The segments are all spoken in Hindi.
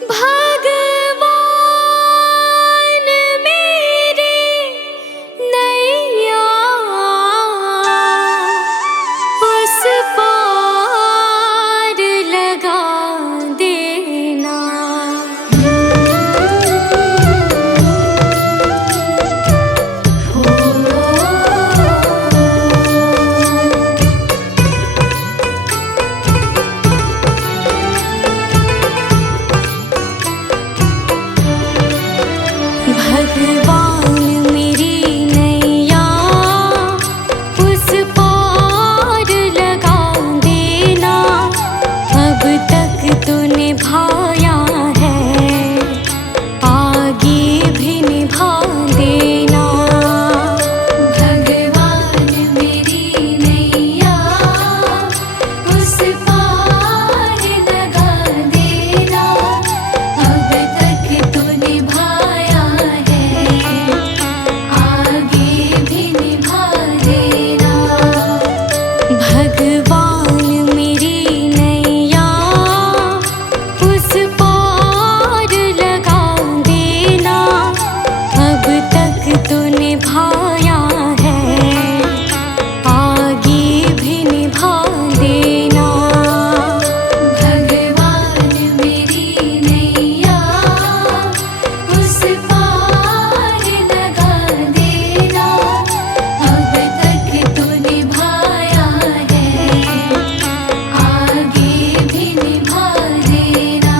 भगवान मेरे नैया उस पार लगा देना। भगवान मेरी नैया उस पार लगा देना। अब तक तो निभाया है, आगे भी निभा देना। भगवान मेरी नैया उस पार लगा देना। अब तक तो निभाया है, आगे भी निभा देना। भगवान मेरी नैया उस पार लगा देना। अब तक तो निभाया है, आगे भी निभा देना। भगवान मेरी नैया उस पार लगा देना। अब तक तो निभाया है, आगे भी निभा देना।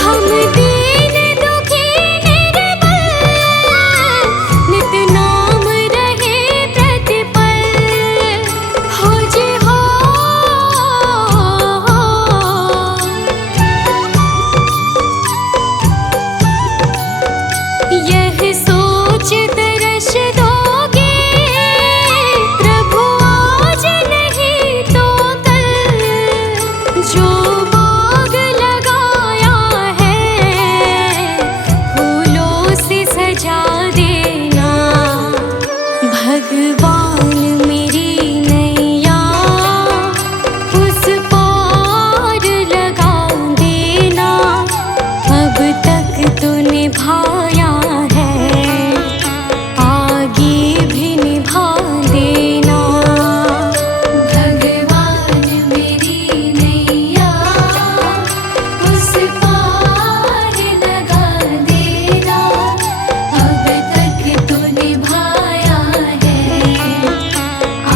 हम दीन दुखी निर्बल, नित नाम रहे प्रतिपल। हो जे हो यह सोच तरस दोगे, प्रभु आज नहीं तो कल। जो बाग लगाया है, फूलों से सजा देना। भगवान मेरी नैया उस पार लगा देना। अब तक तो निभाया है, आगे भी निभा देना। भगवान मेरी नैया उस पार लगा देना। अब तक तो निभाया है,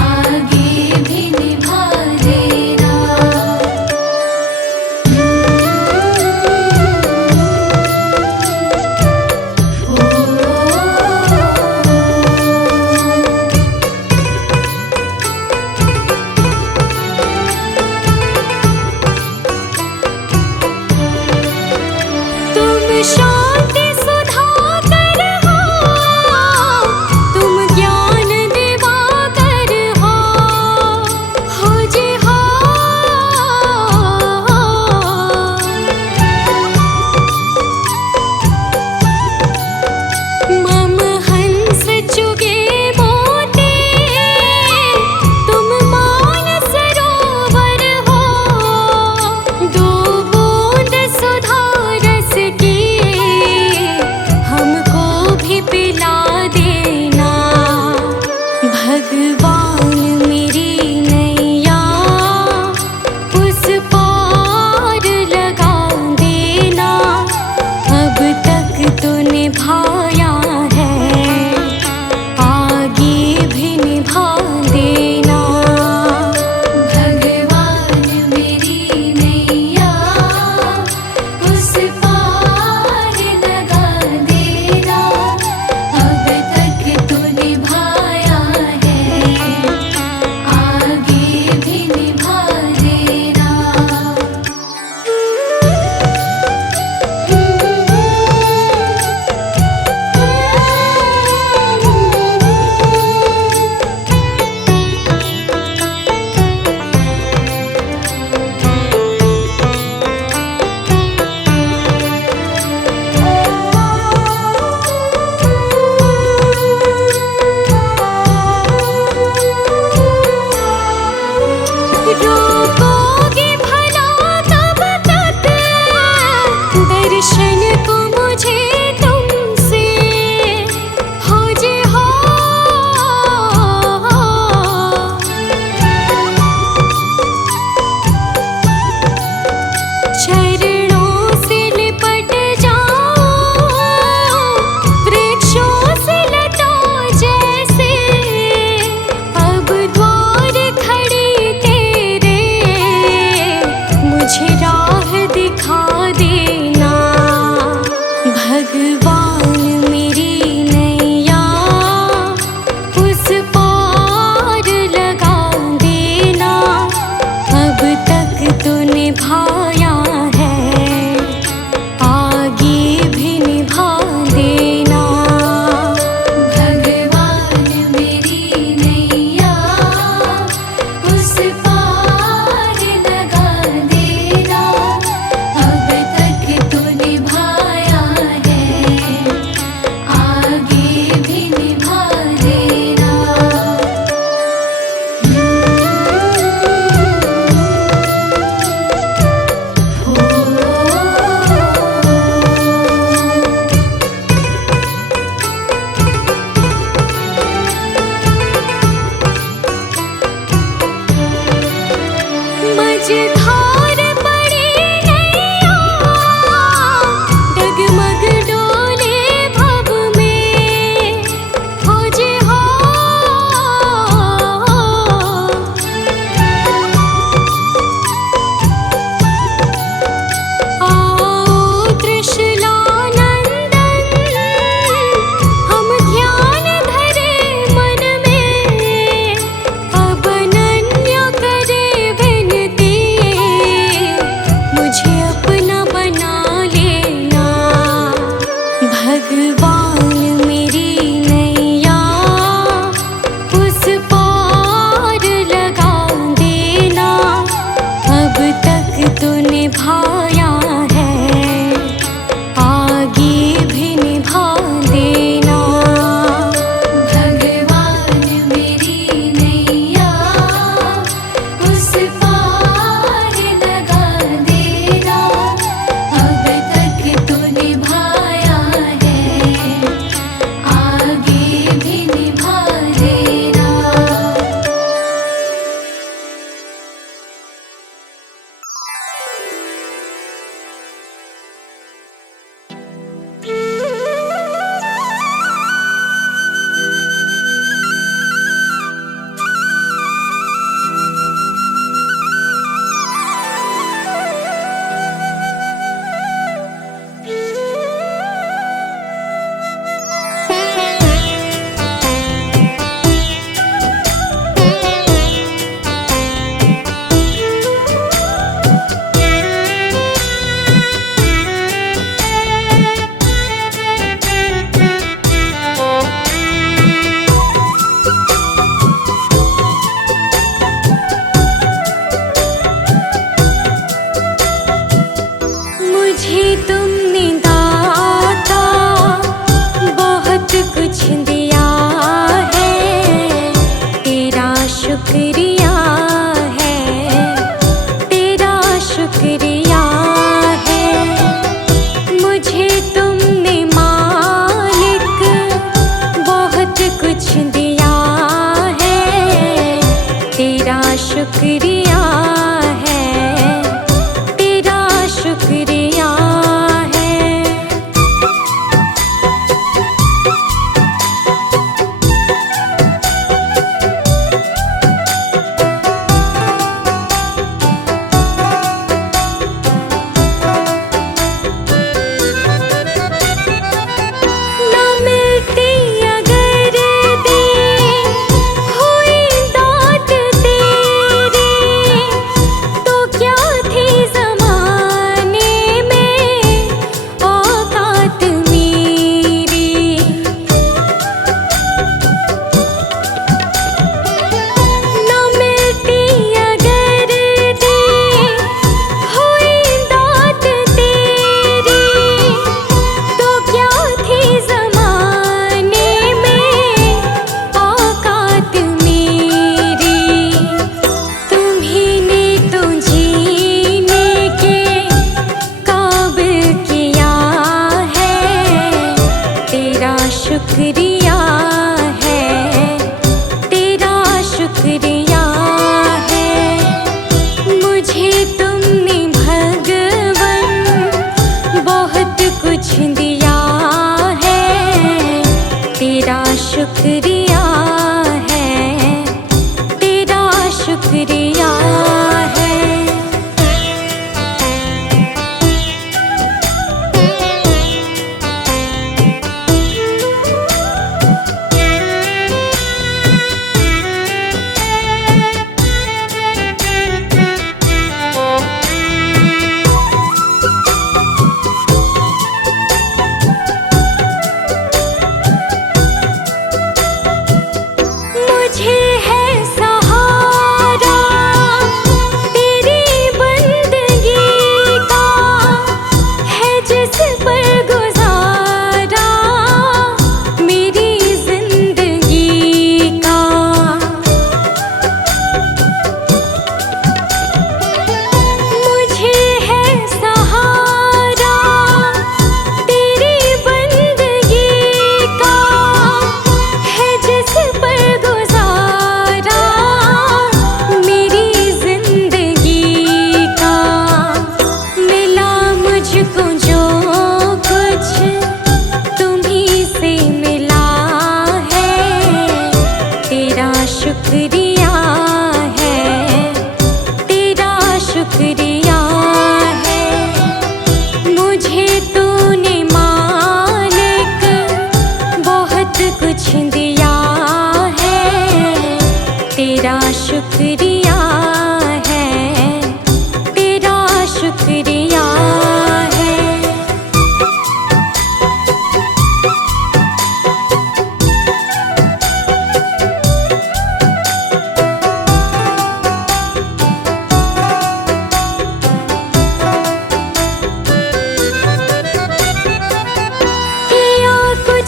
आगे भी निभा देना। भगवान मेरी नैया उस पार लगा देना, अब तक तो निभाया है, आगे भी निभा देना। भगवान मेरी नैया उस पार लगा देना, अब तक तो निभाया है, आगे भी निभा देना। मझधार पड़ी नैया, डगमग डोले भव में, खोजे हो आओ त्रिशूलानंदन, हम ध्यान धरे मन में, अब अनन्य करे विनती, मुझे अपना बना लेना। भगवान मेरी नैया उस पार लगा देना, अब तक तो निभाया है, आगे भी निभा देना। भगवान मेरी नैया उस पार लगा देना, अब तक तो निभाया है, आगे भी निभा देना। मुझे तुमने दाता बहुत कुछ दिया है, तेरा शुक्रिया है, तेरा शुक्रिया है। मुझे तुमने मालिक बहुत कुछ दिया है, तेरा शुक्रिया है, तेरा शुक्रिया है। न मिलती अगर दी हुई दात तेरी, तो क्या थी ज़माने में औकात मेरी। न मिलती अगर दी हुई दात तेरी, तो क्या थी ज़माने में औकात मेरी। तुम्हीं ने तो जीने के काबिल किया है, तेरा शुक्रिया है, तेरा शुक्रिया है। मुझे तुमने भगवन बहुत कुछ दिया है, तेरा शुक्रिया है, तेरा शुक्रिया है।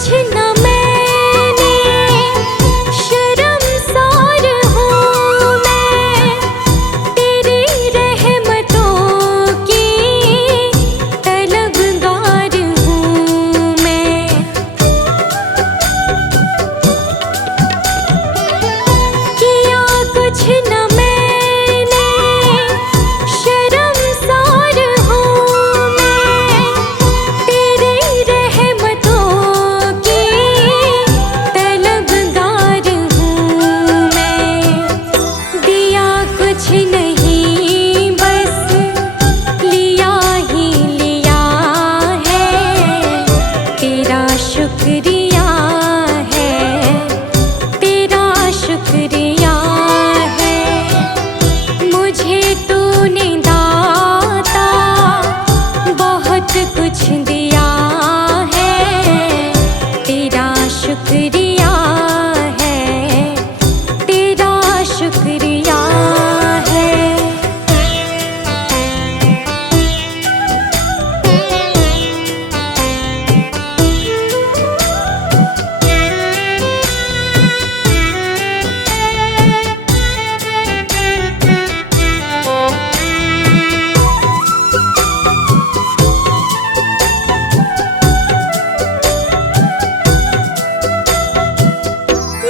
कुछ न मैंने, शर्मसार हूँ मैं, तेरी रहमतों की तलबगार हूँ मैं। किया कुछ न मैंने, शर्मसार हूँ मैं, तेरी रहमतों की तलबगार हूँ मैं। दिया कुछ नहीं बस लिया ही लिया है, तेरा शुक्रिया है, तेरा शुक्रिया है। मुझे तूने दाता बहुत कुछ दिया है, तेरा शुक्रिया है, तेरा शुक्रिया है।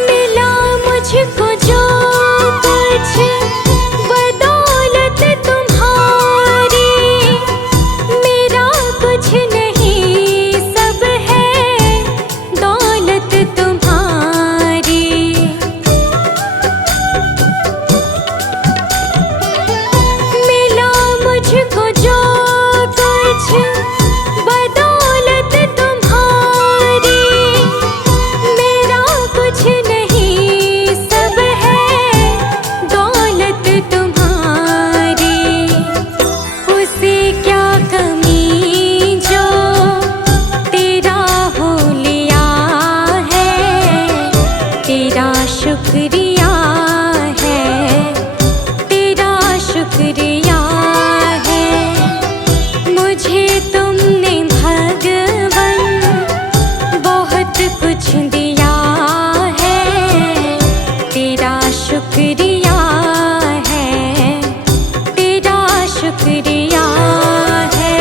मिला मुझको जो कुछ बदौलत तुम्हारी, मेरा कुछ नहीं सब है दौलत तुम्हारी। मिला मुझको जो कुछ बदौलत तुम्हारी, मेरा कुछ नहीं सब है दौलत तुम्हारी। उसे क्या कमी जो तेरा हो लिया है, तेरा शुक्रिया है, तेरा शुक्रिया है। मुझे तुमने भगवन बहुत कुछ दिया है, तेरा शुक्रिया है, तेरा शुक्रिया है।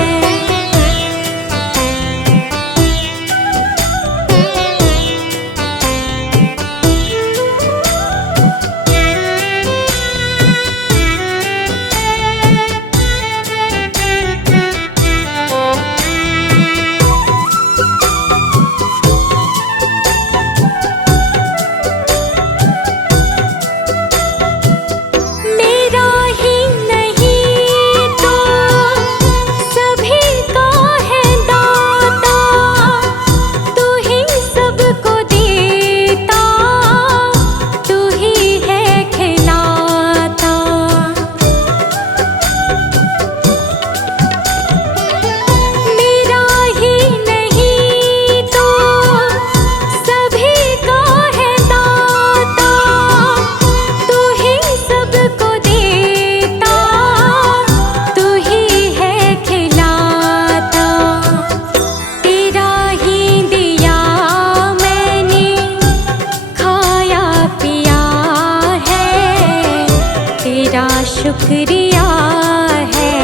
मेरा ही नहीं तो सभी का है दाता, तू ही सबको देता, तू ही है खिलाता। मेरा ही नहीं तो सभी का है दाता, तू ही सबको देता, तू ही है खिलाता। तेरा ही दिया मैंने खाया पिया है, तेरा शुक्रिया है,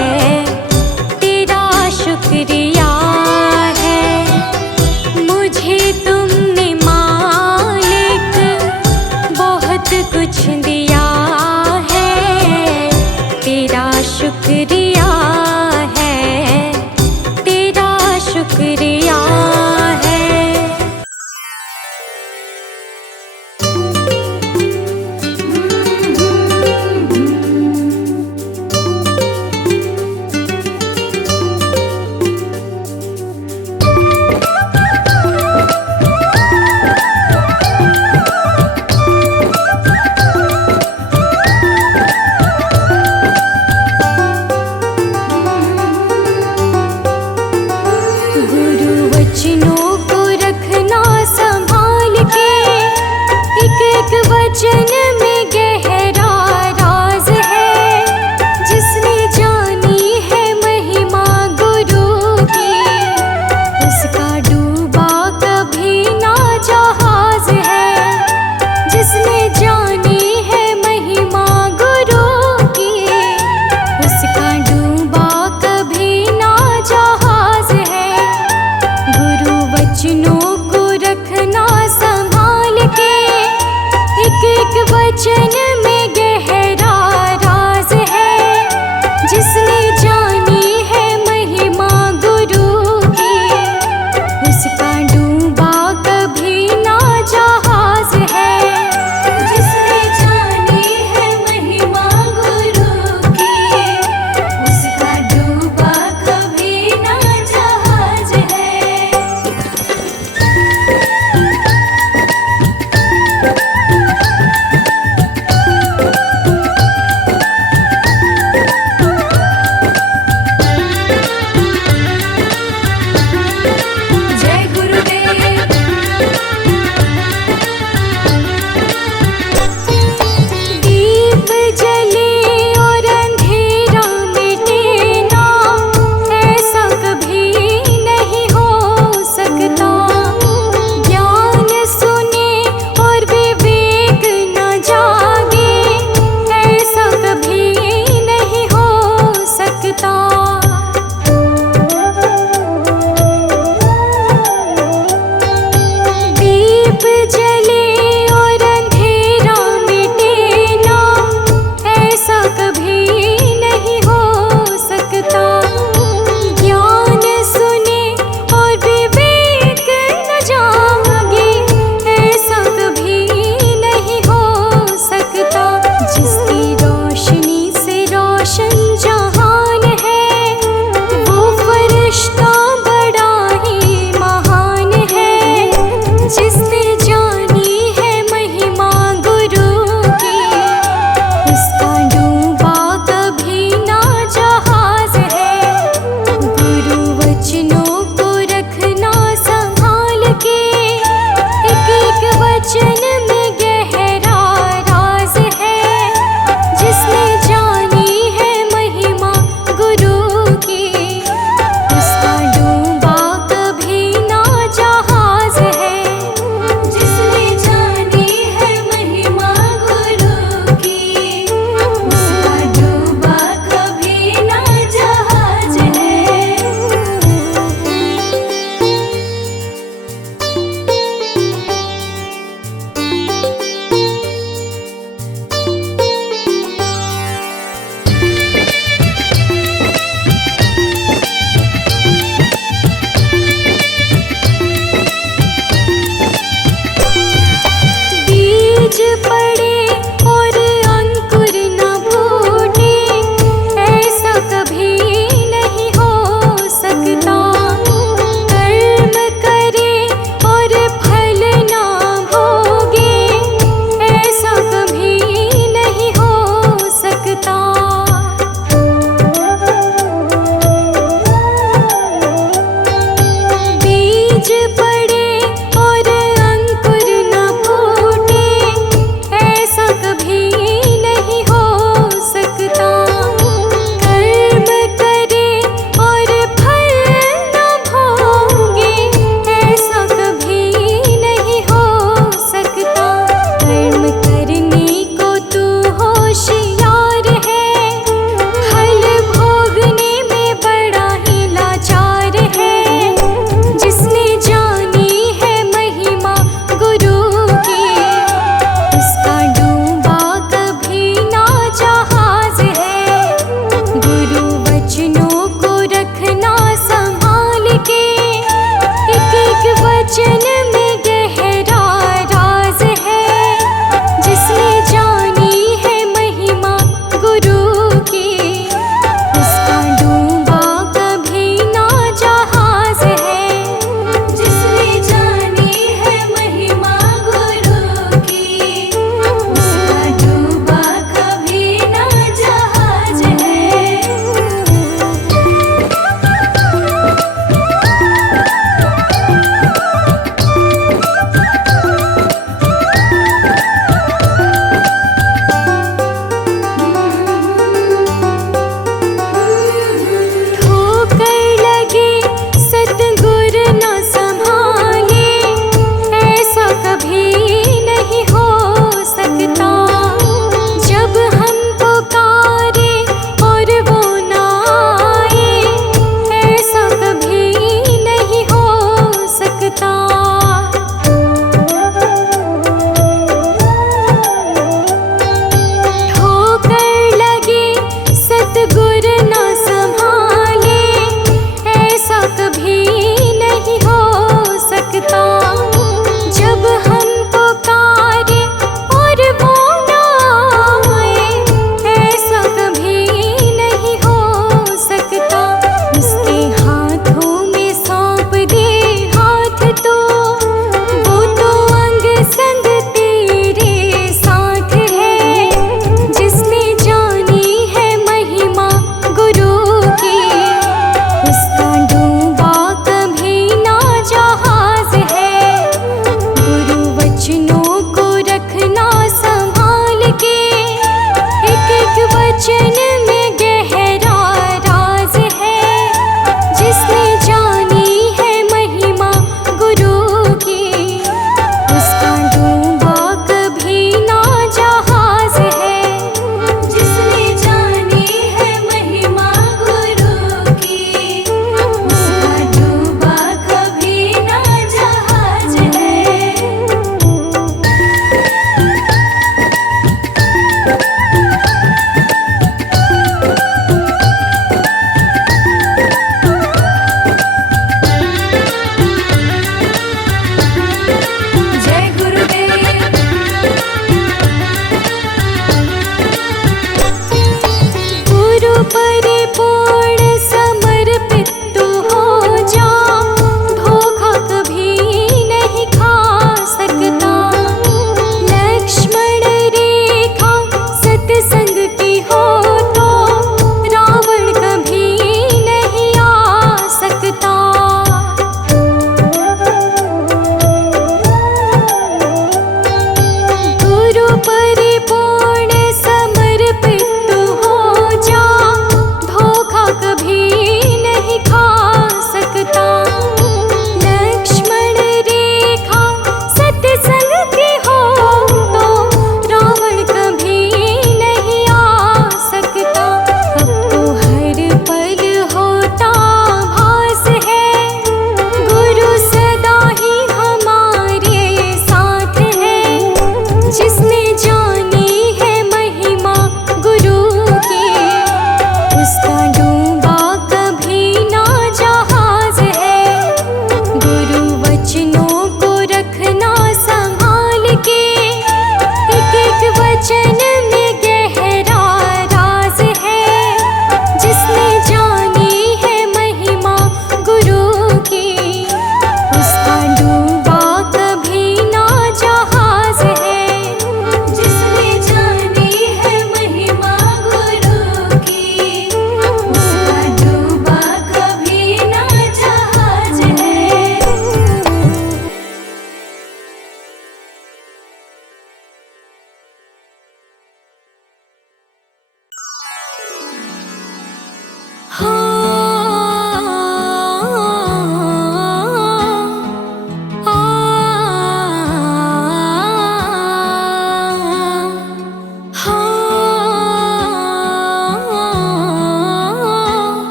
तेरा शुक्रिया है। मुझे तुमने मालिक बहुत कुछ दिया है, तेरा शुक्रिया है, तेरा शुक्रिया है।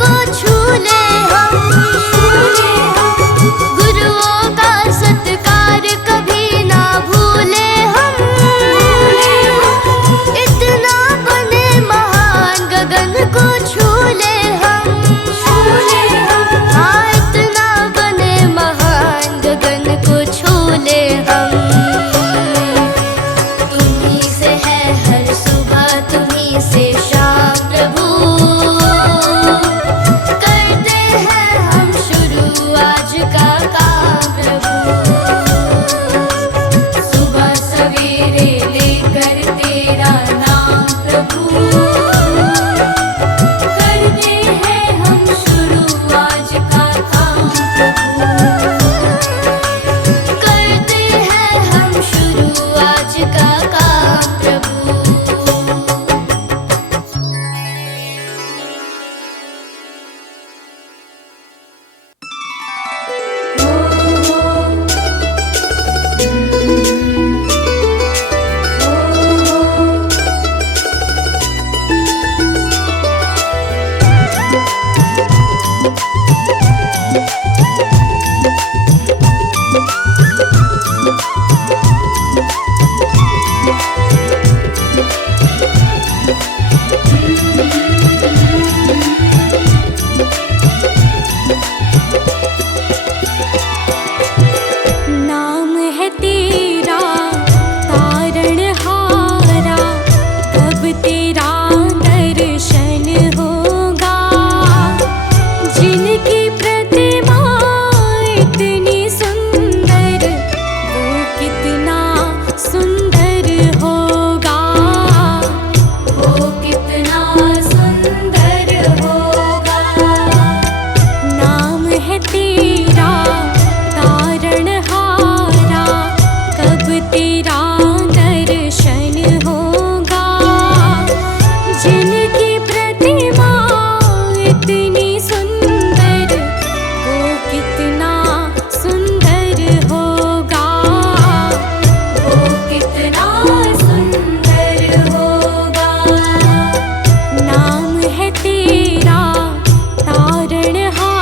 को छू ले हम, गुरुओं का सत्कार कभी ना भूले हम। इतना बने महान गगन को छू ले हम, हाँ इतना बने महान गगन को छू ले हम। तुम्हीं से है हर सुबह, तुम्हीं से शाम प्रभु, करते हैं हम शुरू आज का काम प्रभु। सुबह सवेरे लेकर तेरा नाम प्रभु, करते हैं हम शुरू आज का काम प्रभु, करते हैं हम शुरू आज का काम प्रभु। नाम है तेरा तारणहारा, कब तेरा दर्शन होगा। जिनकी प्रतिमा इतनी सुंदर, वो कितना सुंदर होगा, वो कितना सुंदर होगा। नाम है तेरा तारणहारा, कब तेरा दर्शन होगा। जिनकी प्रतिमा इतनी सुंदर, वो कितना सुंदर होगा, वो कितना सुंदर होगा। नाम है तेरा तारणहारा।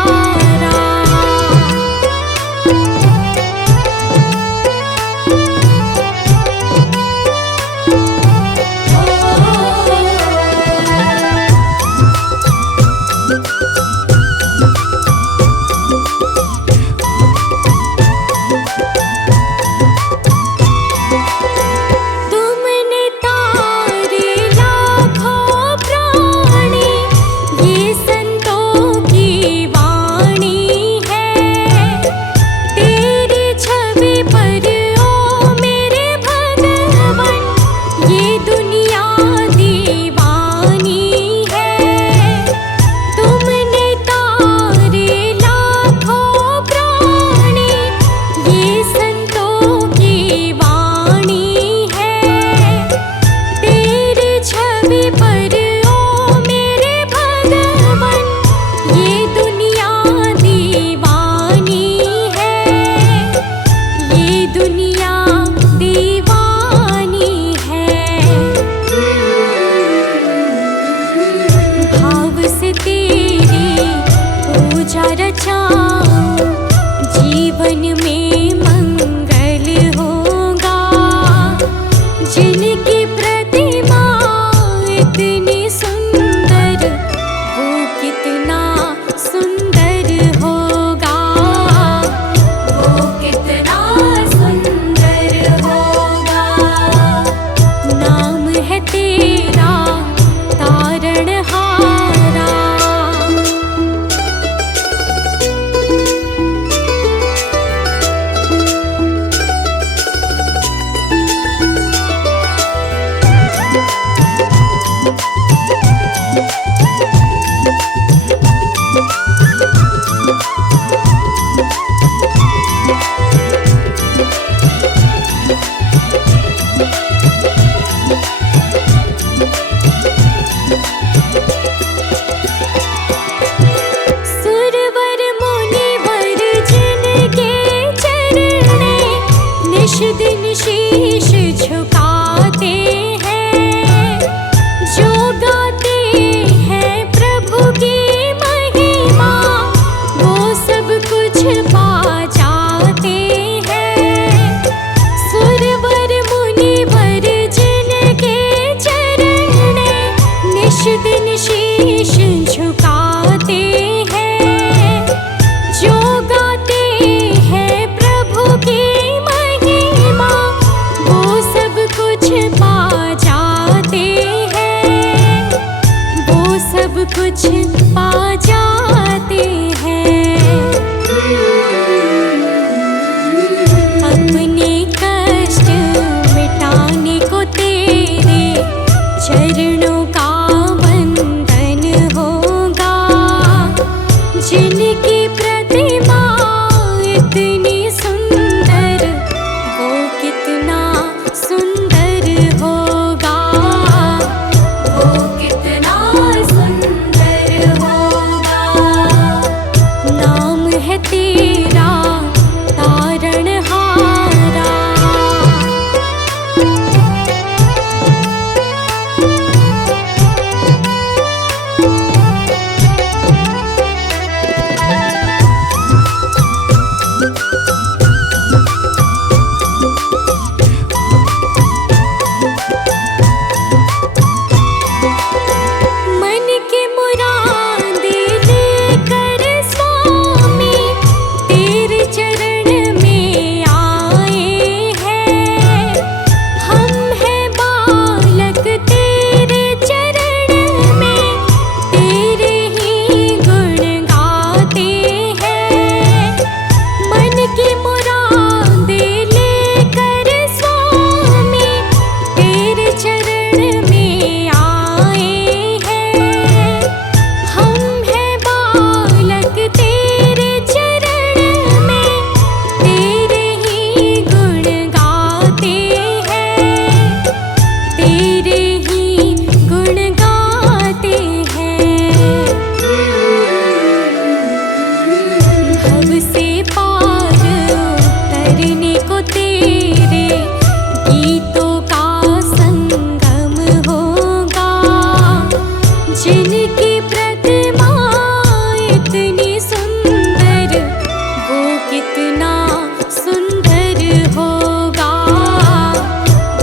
तुमने तारे लाखों प्राणी, ये संतों की वाणी है। तेरी छवि पर ओ मेरे भगवन, ये दुनिया दीवानी है। तुमने तारे लाखों प्राणी, ये संतों की वाणी है। तेरी छवि पर ओ मेरे भगवन, ये दुनिया दीवानी है, ये दुनिया दीवानी है। भाव से तेरी पूजा रचाऊं, जीवन में मंगल होगा। जिनकी प्रतिमा इतनी सुंदर, वो कितना सुंदर होगा, वो कितना सुंदर होगा। नाम है तेरा तारणहारा। तेरा तारणहारा। मन की मुरादे लेकर स्वामी तेरे चरण में आए हैं। हम हैं बालक तेरे चरण में, तेरे ही गुण गाते हैं। मन की मुरादे लेकर स्वामी तेरे चरण में आए हैं। हम हैं बालक तेरे चरण में, तेरे ही गुण गाते हैं। तेरे ही गुण गाते हैं। भव से पार उतरने को तेरे गीतों का संगम होगा। जिनकी प्रतिमा इतनी सुंदर, वो कितना सुंदर होगा।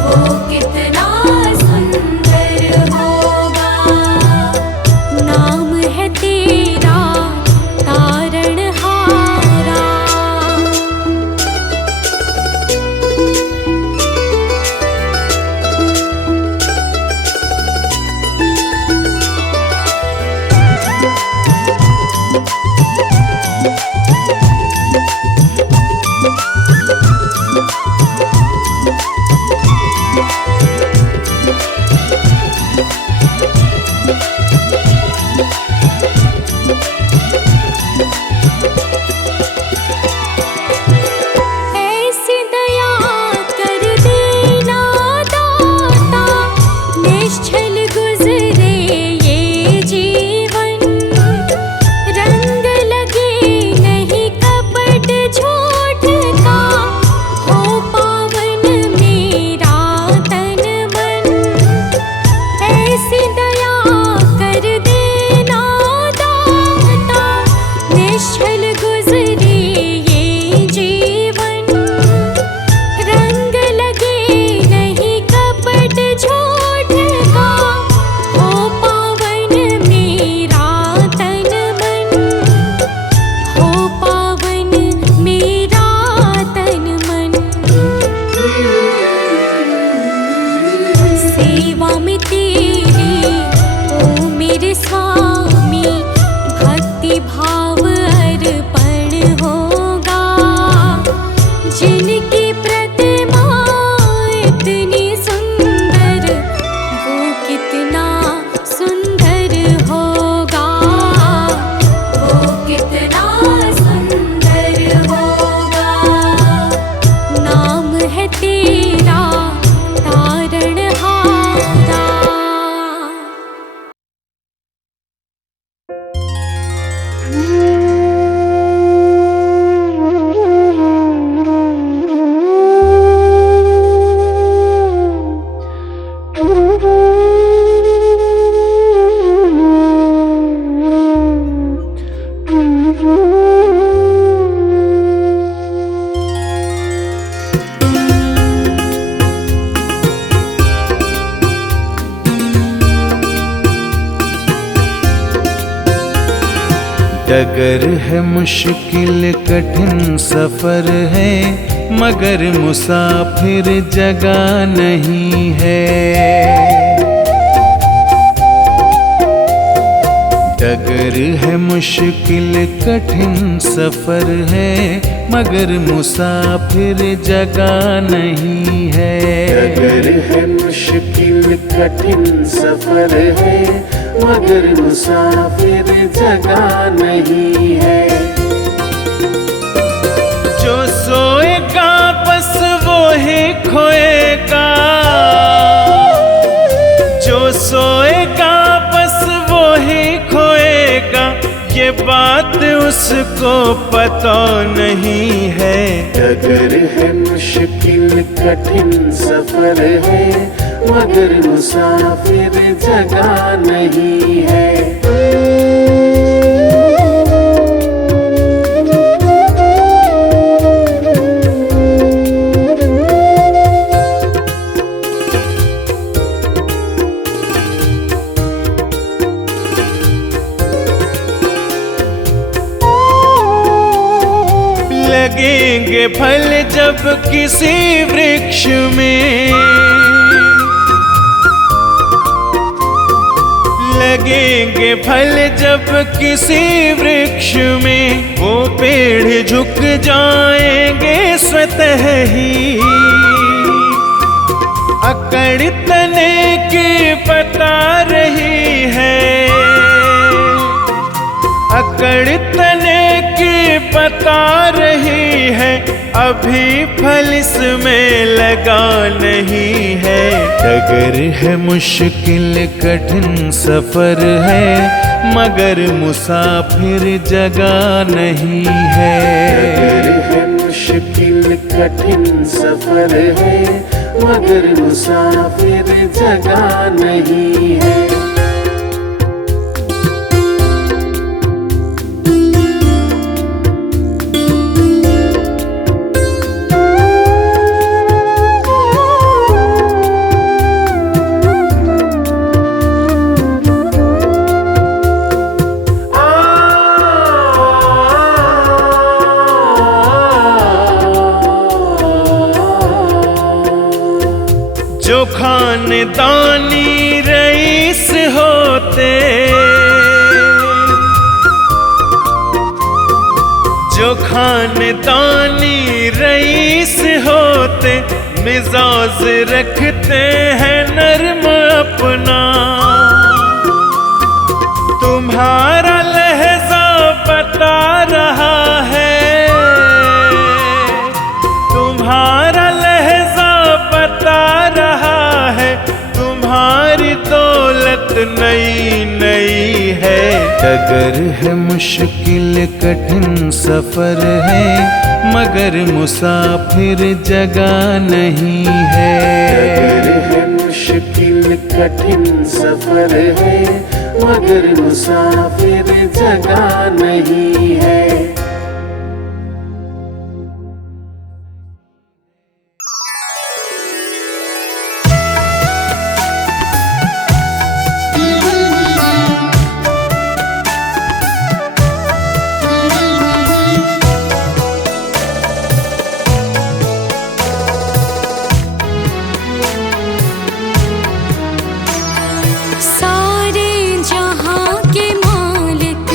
वो कितना सुंदर होगा। नाम है तेरा तारणहारा। ऐसी दया कर देना दाता, निश्चल गुजरे ये जीवन। रंग लगे नहीं कपट झूठ का, हो पावन मेरा तन मन। ऐसी दया कर देना दाता, निश्चल गुजरे ये जीवन। रंग लगे नहीं कपट झूठ का, हो पावन मेरा तन मन। हो पावन मेरा तन मन। सेवा में तेरी ओ मेरे स्वामी, भक्ति भाव अर्पण होगा। जिनकी प्रतिमा इतनी सुंदर, वो कितना सुंदर होगा। वो कितना सुंदर होगा। नाम है तेरा तारणहारा। डगर है मुश्किल कठिन सफर है, मगर मुसाफिर जगह नहीं है। डगर है मुश्किल कठिन सफर है, मगर मुसाफिर जगह नहीं है। डगर है मुश्किल कठिन सफर है, मगर मुसाफिर जगह नहीं है। जो सोएगा बस वो ही खोएगा, जो सोएगा बस वो ही खोएगा। ये बात उसको पता नहीं है। डगर है मुश्किल कठिन सफर है, मगर मुसाफिर जगह नहीं है। लगेंगे फल जब किसी वृक्ष में, लगेंगे फल जब किसी वृक्ष में, वो पेड़ झुक जाएंगे स्वतः ही। अकड़ तने की बता रही है, अकड़ तने की बता रही है, अभी फल इसमें लगा नहीं है। डगर है मुश्किल कठिन सफर है, मगर मुसाफिर जगह नहीं है। डगर है मुश्किल कठिन सफर है, मगर मुसाफिर जगह नहीं है। जो खानदानी रईस होते, जो खानदानी रईस होते, मिजाज रखते हैं नर्म अपना। तुम्हारा लहजा बता रहा है, तुम्हारा लहजा बता रहा है, तुम्हारी दौलत नई नई है। डगर है मुश्किल कठिन सफर है, मगर मुसाफिर जगह नहीं है। डगर है मुश्किल कठिन सफर है, मगर मुसाफिर जगह नहीं है। सारे जहां के मालिक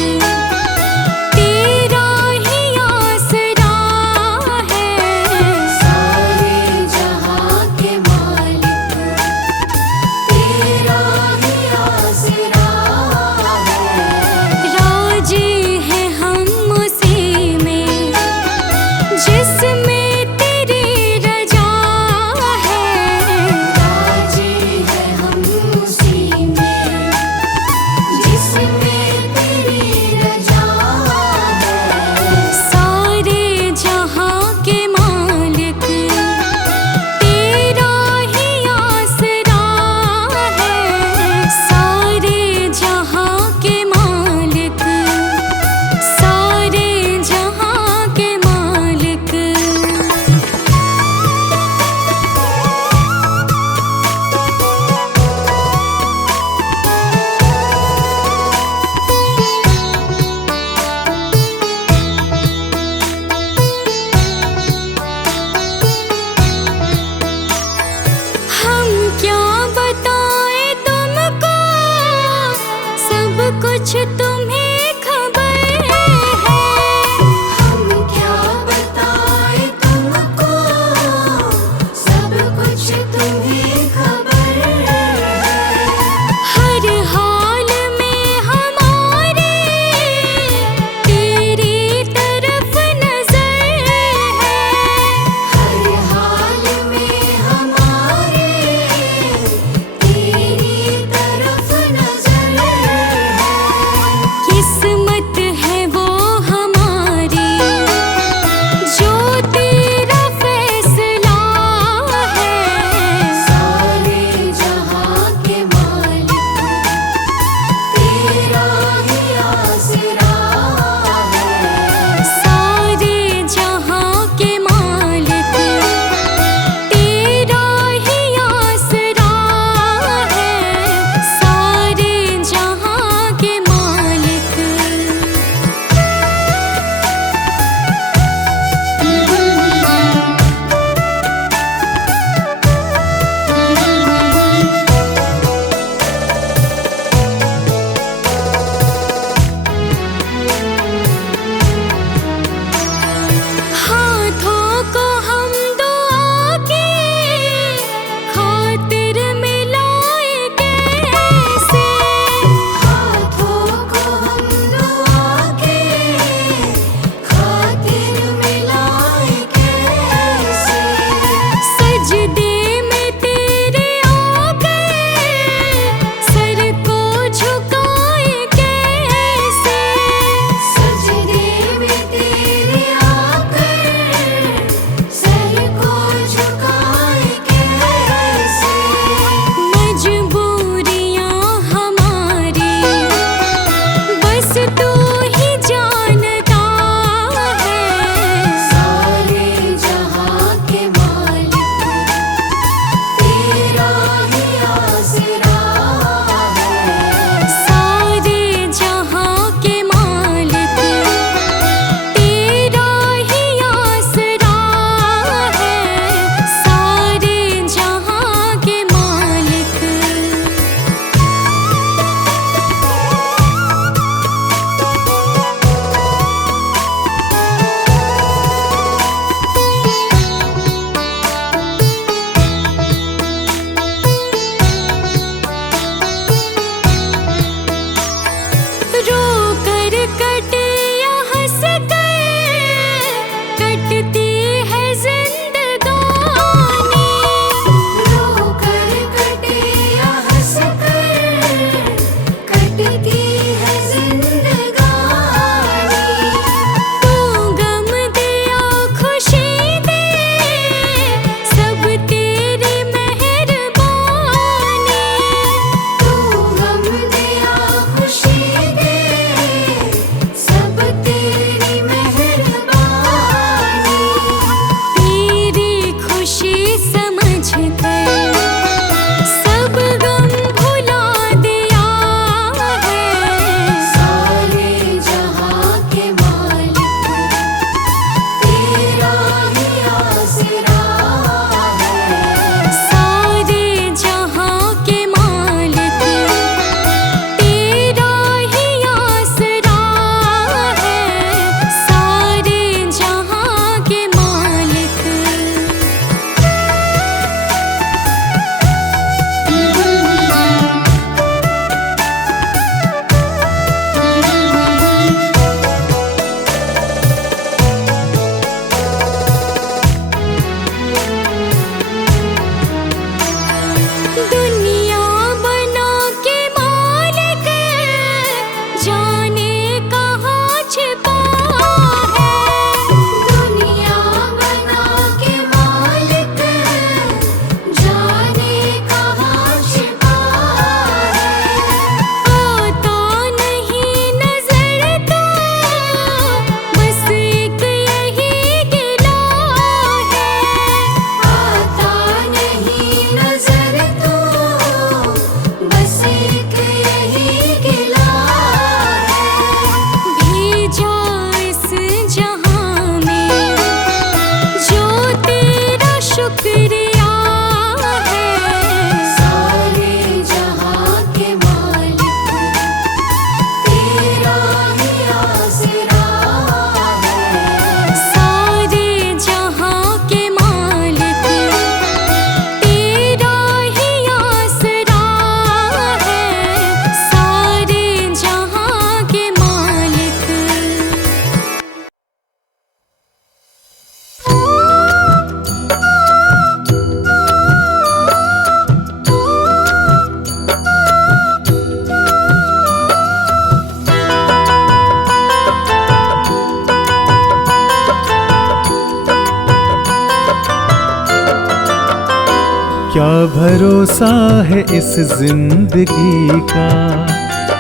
क्या भरोसा है इस जिंदगी का,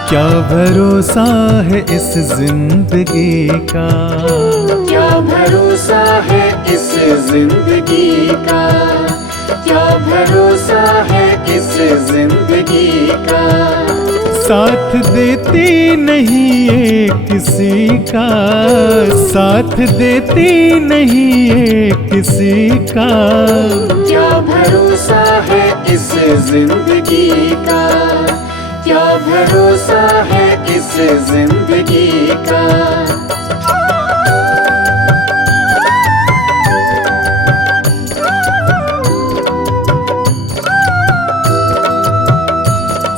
क्या भरोसा है इस जिंदगी का, क्या भरोसा है इस जिंदगी का, क्या भरोसा है इस जिंदगी का। साथ देती नहीं ये किसी का, साथ देती नहीं ये किसी का। क्या भरोसा है इस जिंदगी का, क्या भरोसा है इस जिंदगी का।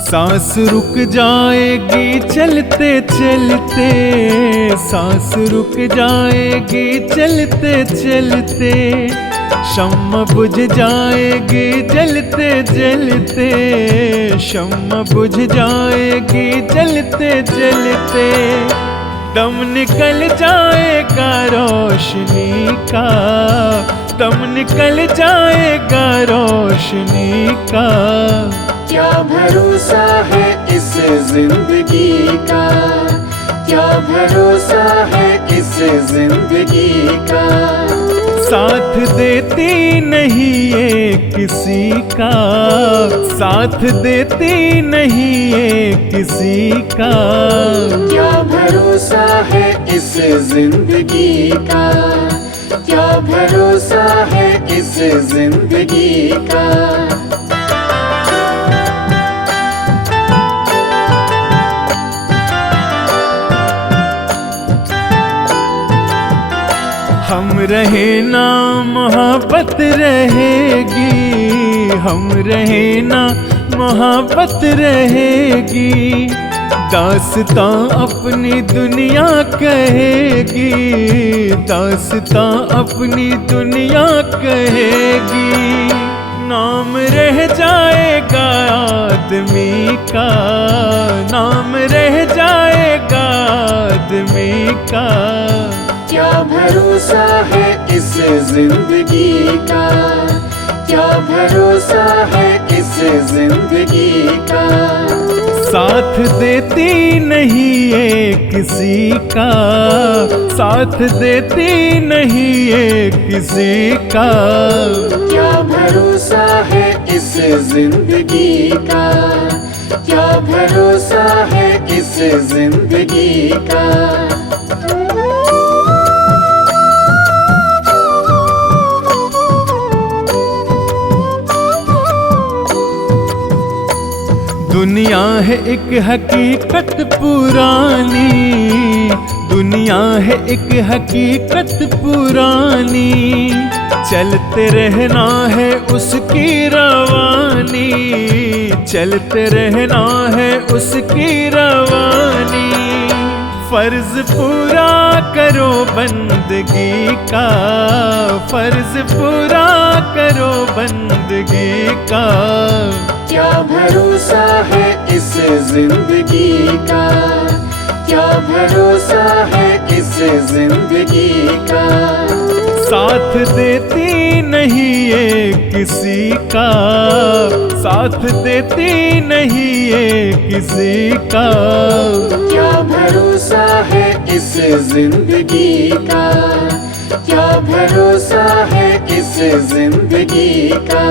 सांस रुक जाएगी चलते चलते, सांस रुक जाएगी चलते चलते, शम्मा बुझ जाएगी जलते जलते, शम्मा बुझ जाएगी जलते जलते। दम निकल जाएगा रोशनी का, दम निकल जाएगा रोशनी का। क्या भरोसा है इस जिंदगी का, क्या भरोसा है इस जिंदगी का। साथ देती नहीं ये किसी का, साथ देती नहीं ये किसी का। क्या भरोसा है इस जिंदगी का, क्या भरोसा है इस जिंदगी का। हम रहे ना मोहब्बत रहेगी, हम रहे ना मोहब्बत रहेगी। दास्तां अपनी दुनिया कहेगी, दास्तां अपनी दुनिया कहेगी। नाम रह जाएगा आदमी का, नाम रह जाएगा आदमी का। क्या भरोसा है इस जिंदगी का, क्या भरोसा है इस जिंदगी का। साथ देती नहीं ये किसी का, साथ देती नहीं ये किसी का। क्या भरोसा है इस जिंदगी का, क्या भरोसा है इस जिंदगी का। दुनिया है एक हकीकत पुरानी, दुनिया है एक हकीकत पुरानी। चलते रहना है उसकी रवानी, चलते रहना है उसकी रवानी। फर्ज पूरा करो बंदगी का, फर्ज पूरा करो बंदगी का। क्या भरोसा है इस जिंदगी का, क्या भरोसा है इस जिंदगी का। साथ देती नहीं ये किसी का, साथ देती नहीं ये किसी का। क्या भरोसा है इस जिंदगी का, क्या भरोसा है इस जिंदगी का।